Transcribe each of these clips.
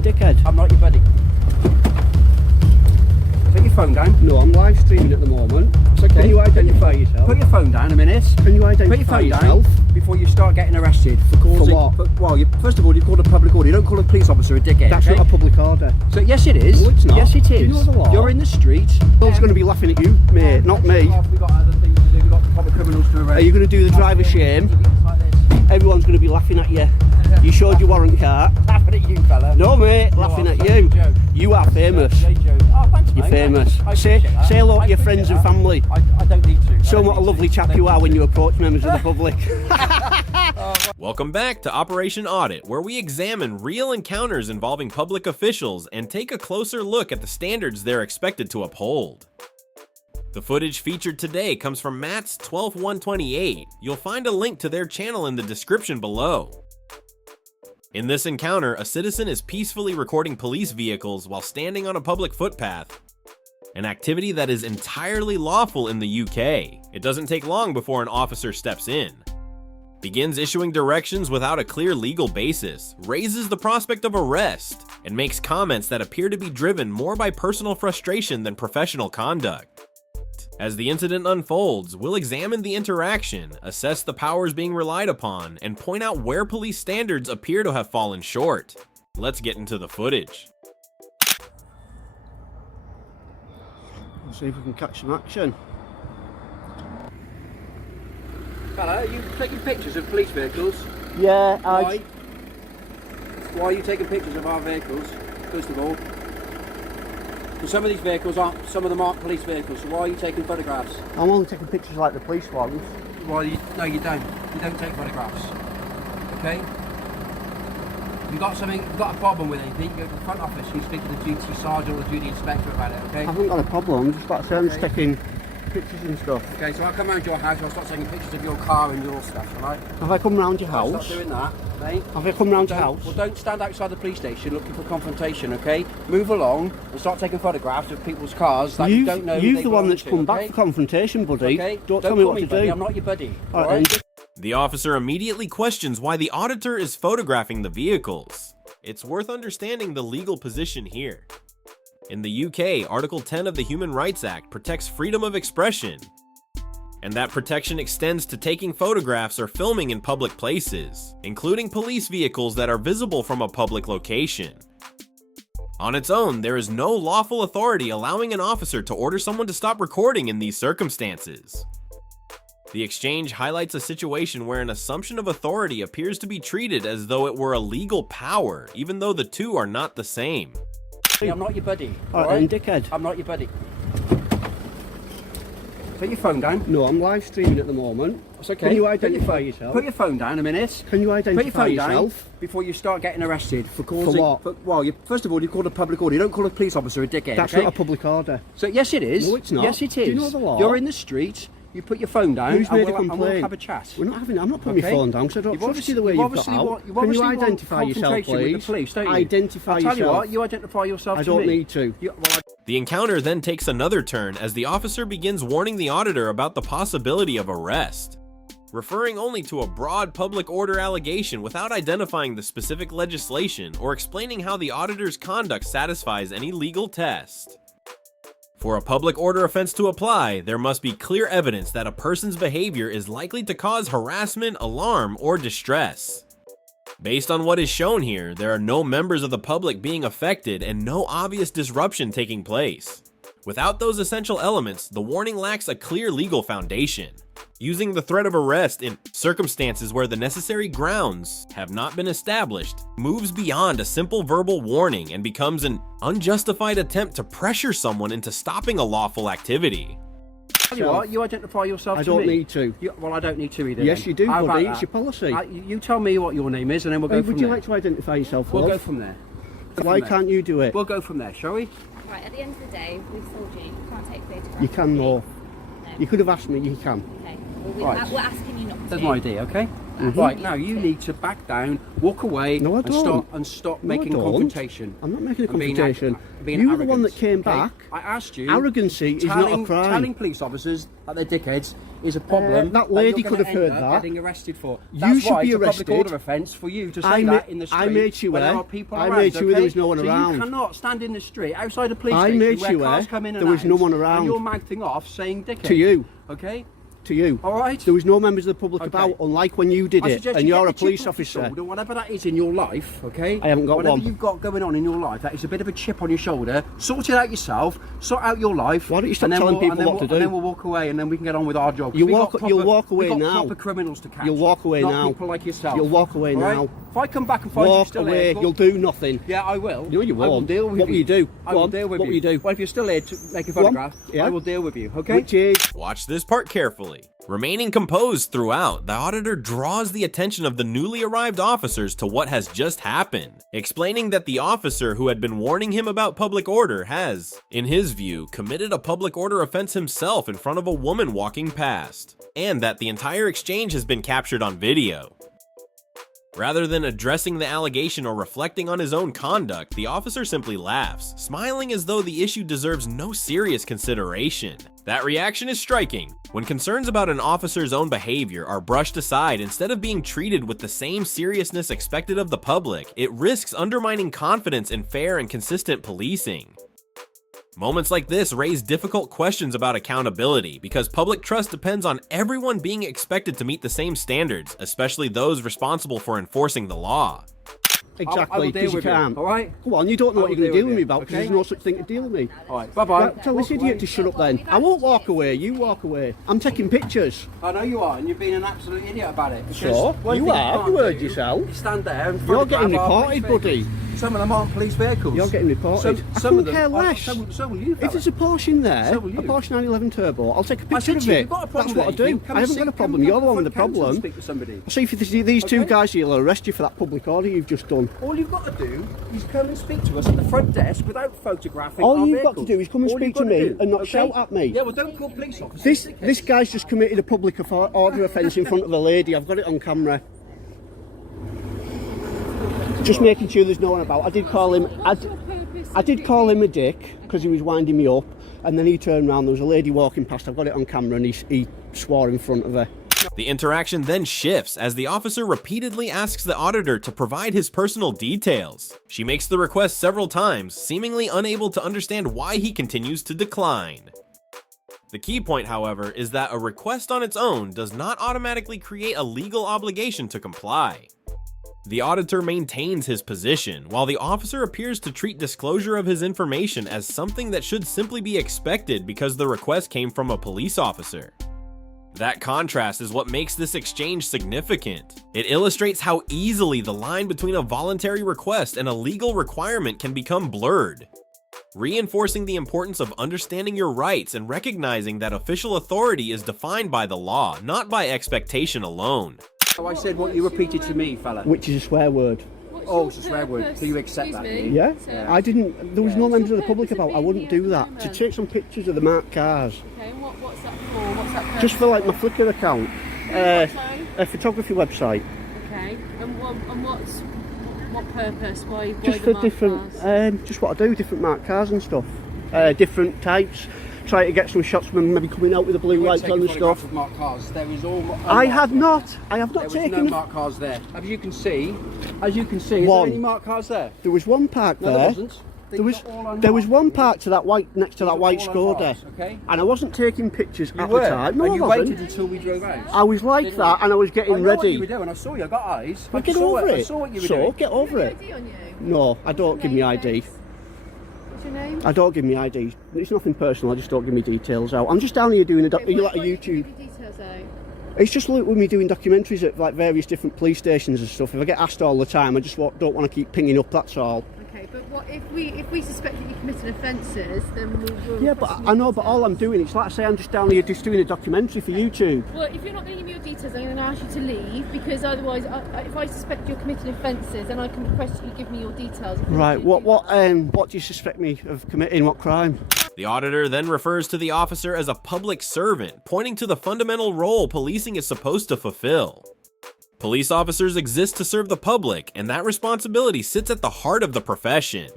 then, dickhead. I'm not your buddy. Put your phone down. No, I'm live streaming at the moment. It's okay. Can you identify yourself? Put your phone down a minute. Can you identify Put your phone yourself? down before you start getting arrested for causing... For what? Well, first of all, you've called a public order. You don't call a police officer a dickhead. That's okay? not a public order. So yes, it is. No, it's not. Yes, it is. Do you know the law? You're in the street. Who's going to be laughing at you, mate? Not me. We've got other things to do. We've got proper criminals to arrest. Are you going to do the driver shame? Like this. Everyone's going to be laughing at you. You showed your warrant card. Laughing at you, fella. No, mate, laughing at you. Joke. You are famous. Oh, thanks, You're mate. famous. I Say appreciate that. hello to your I friends and appreciate family. that. I don't need to. Show them what a lovely chap you are when you approach members of the public. Welcome back to Operation Audit, where we examine real encounters involving public officials and take a closer look at the standards they're expected to uphold. The footage featured today comes from Matt's 12/128. You'll find a link to their channel in the description below. In this encounter, a citizen is peacefully recording police vehicles while standing on a public footpath, an activity that is entirely lawful in the UK. It doesn't take long before an officer steps in, begins issuing directions without a clear legal basis, raises the prospect of arrest, and makes comments that appear to be driven more by personal frustration than professional conduct. As the incident unfolds, we'll examine the interaction, assess the powers being relied upon, and point out where police standards appear to have fallen short. Let's get into the footage. Let's see if we can catch some action. Fella, are you taking pictures of police vehicles? Yeah, Why? Why are you taking pictures of our vehicles, first of all? Because some of these vehicles aren't, some of them aren't police vehicles, so why are you taking photographs? I'm only taking pictures like the police ones. No, you don't. You don't take photographs. Okay? If you've got something, you've got a problem with anything, you go to the front office and you speak to the duty sergeant or the duty inspector about it, okay? I haven't got a problem, just like saying, just taking pictures and stuff. Okay, so I'll come round your house, I'll start taking pictures of your car and your stuff, alright? Have I come round your Stop house? doing that, mate. Have I come round your house? Well, don't stand outside the police station looking for confrontation, okay? Move along and start taking photographs of people's cars that you don't know who You're they the one belong that's to, come okay? back for confrontation, buddy. Okay? Don't tell me call what to buddy. do. I'm not your buddy. Alright. The officer immediately questions why the auditor is photographing the vehicles. It's worth understanding the legal position here. In the UK, Article 10 of the Human Rights Act protects freedom of expression, and that protection extends to taking photographs or filming in public places, including police vehicles that are visible from a public location. On its own, there is no lawful authority allowing an officer to order someone to stop recording in these circumstances. The exchange highlights a situation where an assumption of authority appears to be treated as though it were a legal power, even though the two are not the same. I'm not your buddy. Alright then, dickhead. I'm not your buddy. Put your phone down. No, I'm live streaming at the moment. It's okay. Can you identify yourself? Put your phone down a minute. Can you Put your identify phone yourself? down before you start getting arrested for causing... what? Well, first of all, you called a public order. You don't call a police officer a dickhead, That's okay? not a public order. So yes, it is. No, it's not. Yes, it is. Do you know the law? You're in the street. You put your phone down. Who's made a and we'll complaint? have a chat. I'm not putting my phone down because I don't trust you the way you've got out. Can you identify yourself, With please? the police, don't you? Identify I'll tell yourself. you what, you identify yourself I to don't me. need to. The encounter then takes another turn as the officer begins warning the auditor about the possibility of arrest, referring only to a broad public order allegation without identifying the specific legislation or explaining how the auditor's conduct satisfies any legal test. For a public order offense to apply, there must be clear evidence that a person's behavior is likely to cause harassment, alarm, or distress. Based on what is shown here, there are no members of the public being affected and no obvious disruption taking place. Without those essential elements, the warning lacks a clear legal foundation. Using the threat of arrest in circumstances where the necessary grounds have not been established moves beyond a simple verbal warning and becomes an unjustified attempt to pressure someone into stopping a lawful activity. Tell you what, you identify yourself I to me. don't need to. Well, I don't need to either. Yes, then. you do, How buddy. about It's your policy. you tell me what your name is, and then we'll go from Would you there. like to identify yourself, We'll love? go from there. Why can't you do it? We'll go from there, shall we? Right, at the end of the day, we've told you you can't take photographs. You can, no. No. You could have asked me, you can. Okay. Well, Right. we're asking you not to. That's my idea, okay? Right, now you need to back down, walk away, No, I don't. and stop No, I making don't. confrontation. I'm not making a And being confrontation. being You're the one arrogant, that came okay? back. I asked you. Arrogancy is not a crime. Telling police officers that they're dickheads is a problem. That lady you're could have gonna heard end up that. Getting arrested for. You That's should why be it's a arrested. public order offence for you to say I that in the street. I made you when there aware. are people I around, made you aware there was okay? no one around. So you cannot stand in the street outside a police I station made where you cars aware come in and there was out, no one around. and you're mouthing off saying dickhead. To you. Okay? To you. All right? There was no members of the public Okay. about, unlike when you did I it, suggest and you you're get a the police chip off your officer. shoulder, whatever that is in your life, okay? I haven't got whatever one. you've got going on in your life, that is a bit of a chip on your shoulder. Sort it out yourself. Sort out your life. Why don't you stop and then telling people what to do? And then we'll walk away, and then we can get on with our job. 'Cause You'll we've walk- got you'll walk away we've got now. proper criminals to catch. You'll walk away not now. people like yourself. You'll walk away All right? now. If I come back and find you Walk still away. here, You'll do nothing. yeah, I will. No, you I will won't. deal with What will you do? I Go will on. deal with What you. will you do? Well, if you're still here to make a Go on. photograph, Yeah. I will deal with you. Okay? Which is... Watch this part carefully. Remaining composed throughout, the auditor draws the attention of the newly arrived officers to what has just happened, explaining that the officer who had been warning him about public order has, in his view, committed a public order offense himself in front of a woman walking past, and that the entire exchange has been captured on video. Rather than addressing the allegation or reflecting on his own conduct, the officer simply laughs, smiling as though the issue deserves no serious consideration. That reaction is striking. When concerns about an officer's own behavior are brushed aside instead of being treated with the same seriousness expected of the public, it risks undermining confidence in fair and consistent policing. Moments like this raise difficult questions about accountability because public trust depends on everyone being expected to meet the same standards, especially those responsible for enforcing the law. Exactly, because you can't. All right? Go on, you don't know what you're going to deal with me about, because okay? there's no such thing to deal with me. All right, bye-bye. Right, tell this idiot to shut up then. I won't walk away, you walk away. I'm taking pictures. I know you are, and you're being an absolute idiot about it. So? You are, you heard yourself. You stand there and You're getting photograph our reported, police buddy. vehicles. Some of them aren't police vehicles. You're getting reported. I Some of couldn't them. care less. So will you, If fella. there's a Porsche in there, So will you. a Porsche 911 Turbo, I'll take a I picture said of to you, it. you've got a problem That's what I with anything. do. Come I and haven't got a come problem. You're the one with the front council and problem. speak to somebody. See if these two Okay. guys here will arrest you for that public order you've just done. All you've got to do is come and speak to us at the front desk without photographing All our you've got to vehicles. do is come and All speak you've to got me do, and not okay? shout at me. Yeah, well, don't call police officers. This guy's just committed a public order offence in front of a lady. I've got it on camera. Just making sure there's no one about. I did call him. I did call him a dick because he was winding me up, and then he turned around. There was a lady walking past. I've got it on camera, and he swore in front of her. The interaction then shifts as the officer repeatedly asks the auditor to provide his personal details. She makes the request several times, seemingly unable to understand why he continues to decline. The key point, however, is that a request on its own does not automatically create a legal obligation to comply. The auditor maintains his position, while the officer appears to treat disclosure of his information as something that should simply be expected because the request came from a police officer. That contrast is what makes this exchange significant. It illustrates how easily the line between a voluntary request and a legal requirement can become blurred, reinforcing the importance of understanding your rights and recognizing that official authority is defined by the law, not by expectation alone. So I said what you repeated to me, fella. Which is a swear word. Oh, it's a swear word. So you accept that, do you? Yeah? I didn't. There was no members of the public about. I wouldn't do that. To take some pictures of the marked cars. Okay, and what's that for? What's that Just for like my Flickr account. Sorry? A photography website. Okay, and what purpose? Why Just the for marked different, cars? just what I do, different marked cars and stuff. Different types. Try to get some shots of them maybe coming out with the blue lights on and stuff. Of marked cars. There is all. I have not There taken. was no marked cars there. As you can see, is One. there any marked cars there? There was one parked No, there. there wasn't. There was one parked to that white next to that white Skoda, Okay. and I wasn't taking pictures You at were. the time. No, and I you wasn't. waited until we drove out. I was like Didn't that, you? and I was getting I know what ready. you were doing. I saw you. I got eyes. Well, I get saw over it. it. I saw what you were So doing. get over it. ID on you? No, I don't give me ID. What's your name? I don't give me ID. It's nothing personal. I just don't give me details out. I'm just down here doing a. Are you like a Why don't you YouTube? give your details out? It's just like with me doing documentaries at like various different police stations and stuff. If I get asked all the time, I just don't want to keep pinging up. That's all. Okay, but what if we suspect that you committed offences, then we will. Yeah, but I know. But all I'm doing, it's like I say, I'm just down here just doing a documentary for YouTube. Well, if you're not going to give me your details, I'm going to ask you to leave because otherwise, if I suspect you're committing offences, then I can request you give me your details. Right. What do you suspect me of committing? What crime? The auditor then refers to the officer as a public servant, pointing to the fundamental role policing is supposed to fulfill. Police officers exist to serve the public, and that responsibility sits at the heart of the profession.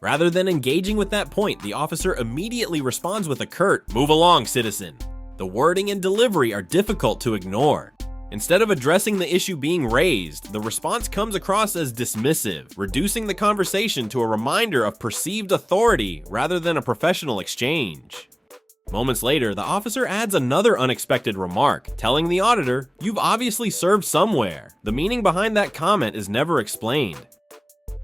Rather than engaging with that point, the officer immediately responds with a curt, "Move along, citizen." The wording and delivery are difficult to ignore. Instead of addressing the issue being raised, the response comes across as dismissive, reducing the conversation to a reminder of perceived authority rather than a professional exchange. Moments later, the officer adds another unexpected remark, telling the auditor, "You've obviously served somewhere." The meaning behind that comment is never explained.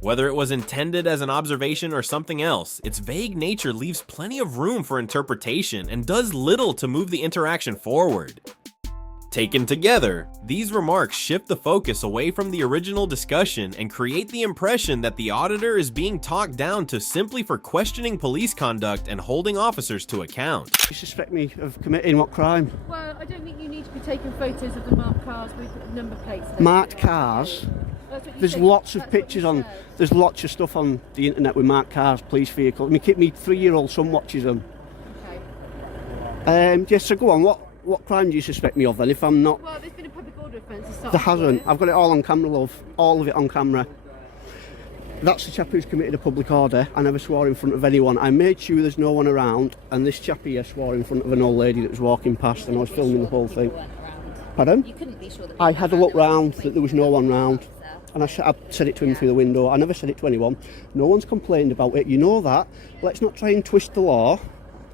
Whether it was intended as an observation or something else, its vague nature leaves plenty of room for interpretation and does little to move the interaction forward. Taken together, these remarks shift the focus away from the original discussion and create the impression that the auditor is being talked down to simply for questioning police conduct and holding officers to account. You suspect me of committing what crime? Well, I don't think you need to be taking photos of the marked cars with number plates. There. Marked cars? That's what you There's said. lots of That's what you pictures on, said. there's lots of stuff on the internet with marked cars, police vehicles. Me 3-year-old son watches them. Okay. Yes, so go on, what crime do you suspect me of then, if I'm not? Well, there's been a public order offence to start There hasn't. with. I've got it all on camera, love. All of it on camera. That's the chap who's committed a public order. I never swore in front of anyone. I made sure there's no one around, and this chap here swore in front of an old lady that was walking past, and I was filming the whole thing. Pardon? You couldn't be sure that I had a look round, that there was no one round. And I said it to him through the window. I never said it to anyone. No one's complained about it. You know that. Let's not try and twist the law.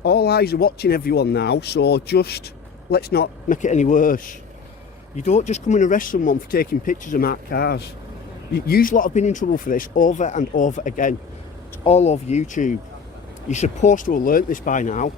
All eyes are watching everyone now, so just let's not make it any worse. You don't just come and arrest someone for taking pictures of marked cars. You lot have been in trouble for this over and over again. It's all over YouTube. You're supposed to have learnt this by now.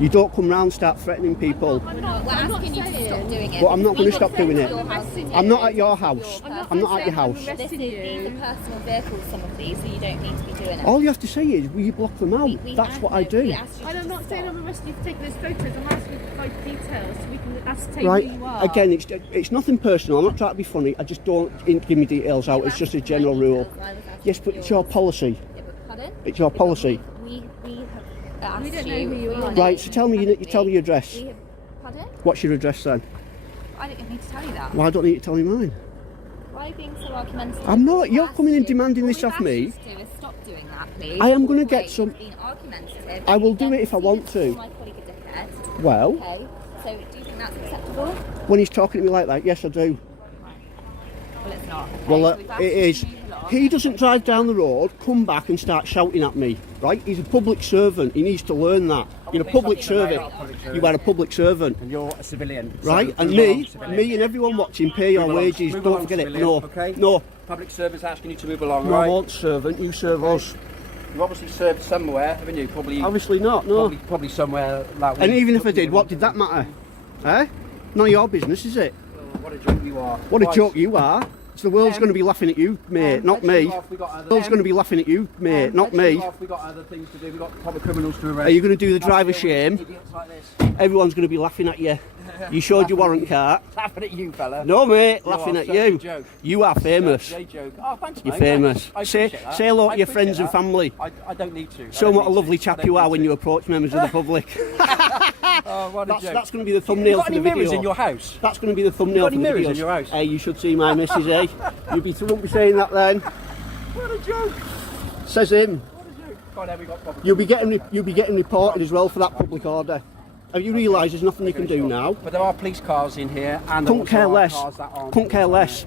You don't come round and start threatening people. we're asking you to stop doing it. But I'm not going to We've stop got doing your it. house. I'm not at your house. I'm not at your house. These are personal vehicles, some of these, so you don't need to be doing it. All you have to say is, will you block them out? That's what I do. And I'm not saying I'm arresting you for taking those photos. I'm asking you to provide details so we can ascertain Right, who you are. again, it's nothing personal. I'm not trying to be funny. I just don't give me details out. It's just a general rule. Yes, but it's your policy. Yeah, but pardon? It's your policy. We have asked We don't know who you are. Right, so tell me your address. Pardon? What's your address then? I don't need to tell you that. Why don't you tell me mine? Why are you being so argumentative? I'm not. You're Asked coming and you- demanding all this we've off asked me. you to do is stop doing that, please. I am gonna All get the some- way you've been argumentative. I will do Then it if I want to. proceeded call my colleague a dickhead. Well, Okay, so do you think that's acceptable? when he's talking to me like that, yes, I do. Well, it's not. Okay, Well, so we've asked it you to is. move along. He doesn't drive down the road, come back and start shouting at me, right? He's a public servant. He needs to learn that. You're a public servant. You are a public servant. And you're a civilian. Right, So and move along, me civilian. and everyone watching pay your Move along, wages. move Don't along, forget it. civilian, No, okay? no, Public service asking you to move along, no, I right? won't servant. You serve us. You obviously served somewhere, haven't you? Probably. Obviously not. No. Probably somewhere like. And even if I did, what did that matter? Eh? None of your business, is it? What a joke you are. What a Right. joke you are. So the world's Em, going to be laughing at you, mate, not let's me. move off, we got other- The world's going to be laughing at you, mate, not let's me. move off, we got other things to do. We got proper criminals to arrest. Are you going to do the Not driver deal with shame? idiots like this. Everyone's going to be laughing at you. You showed your warrant card. Laughing at you, fella. No, mate, You laughing are at such a you. joke. You are famous. Such a joke. Oh, thanks, You're mate. famous. I Say appreciate that. hello I to your appreciate friends and that. family. I don't need to. Show them what a lovely chap you are when you approach members of the public. Oh, what a joke. That's going to be the You thumbnail got for any the video. mirrors in your house? That's going to be the thumbnail You got for any the mirrors videos. in your house? Hey, you should see my missus, eh? Won't be saying that then. What a joke. Says him. What a joke. God, there we got proper You'll be getting reported as well for that public order. Have you realised there's nothing you can do now? But there are police cars in here, and there Couldn't also care are less. cars that aren't Couldn't care less.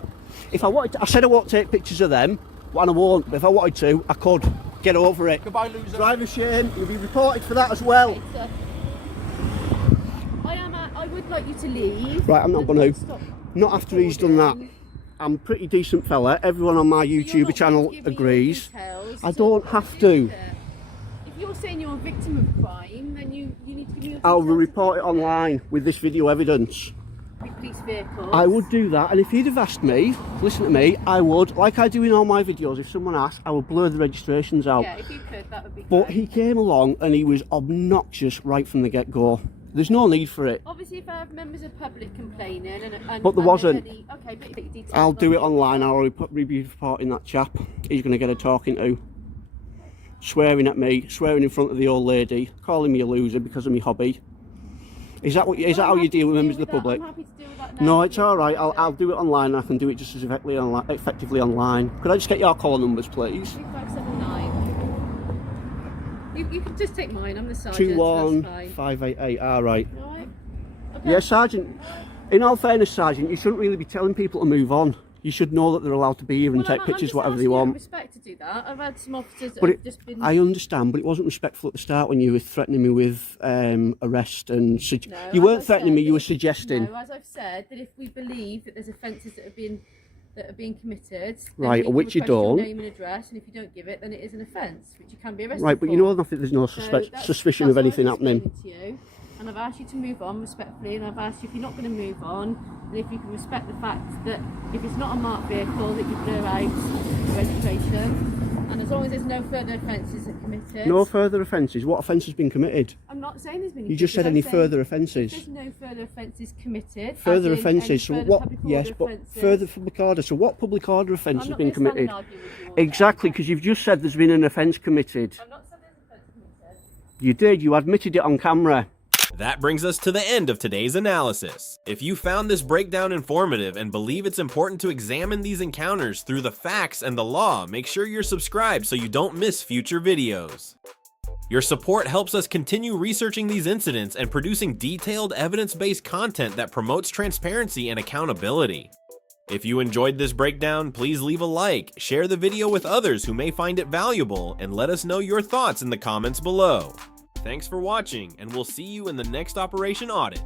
If I wanted to, I said I won't take pictures of them, and I won't. But if I wanted to, I could. Get over it. Goodbye, loser. Driver shame. You'll be reported for that as well. I would like you to leave. Right, I'm not going to. Stop Not after he's done that. recording. I'm a pretty decent fella. Everyone on my You're YouTube not channel giving me your agrees. details, I so don't have to. If you're saying you're a victim of crime, then you need to give me your I'll details report it online with this video evidence. with police vehicles. I would do that, and if he'd have asked me, listen to me, I would, like I do in all my videos, if someone asked, I would blur the registrations out. Yeah, if you could, that would be But great. he came along and he was obnoxious right from the get-go. There's no need for it. Obviously, if I have members of public complaining and But there and wasn't. any- okay, but your details I'll do it on online. I'll be reporting that chap. He's going to get a talking to. Swearing at me, swearing in front of the old lady, calling me a loser because of my hobby. Is that how you deal with members of the public? I'm happy to deal with that now. No, it's all right. I'll do it online. I can do it just as effectively online. Could I just get your call numbers, please? 2579. You can just take mine. I'm the sergeant. So that's fine. 21588. All right. All right. Okay. Yeah, Sergeant. In all fairness, Sergeant, you shouldn't really be telling people to move on. You should know that they're allowed to be here and take I'm pictures just whatever they asking out of want. respect to do that. I've had some officers that But have just been. I understand, but it wasn't respectful at the start when you were threatening me with arrest and No, you as weren't I've threatening said, me. You were if- suggesting. No, as I've said, that if we believe that there's offences that are being committed, then Right, we can which you request your don't. name and address, and if you don't give it, then it is an offence, which you can be arrested Right, but for. you know nothing. There's no So suspicion of that's anything what I'm happening. explaining to you, and I've asked you to move on respectfully, and I've asked you if you're not going to move on, and if you can respect the fact that if it's not a marked vehicle, that you blur out the registration, and as long as there's no further offences are committed. No further offences. What offence has been committed? I'm not saying there's been. You just said any further offences. There's no further offences committed. Further as in offences. any So further what? public Yes, order but offences. further public order. So what public order offence I'm has not been gonna stand and committed? argue with you all day. Exactly, because you've just said there's been an offence committed. I'm not saying there's an offence committed. You did. You admitted it on camera. That brings us to the end of today's analysis. If you found this breakdown informative and believe it's important to examine these encounters through the facts and the law, make sure you're subscribed so you don't miss future videos. Your support helps us continue researching these incidents and producing detailed evidence-based content that promotes transparency and accountability. If you enjoyed this breakdown, please leave a like, share the video with others who may find it valuable, and let us know your thoughts in the comments below. Thanks for watching, and we'll see you in the next Operation Audit.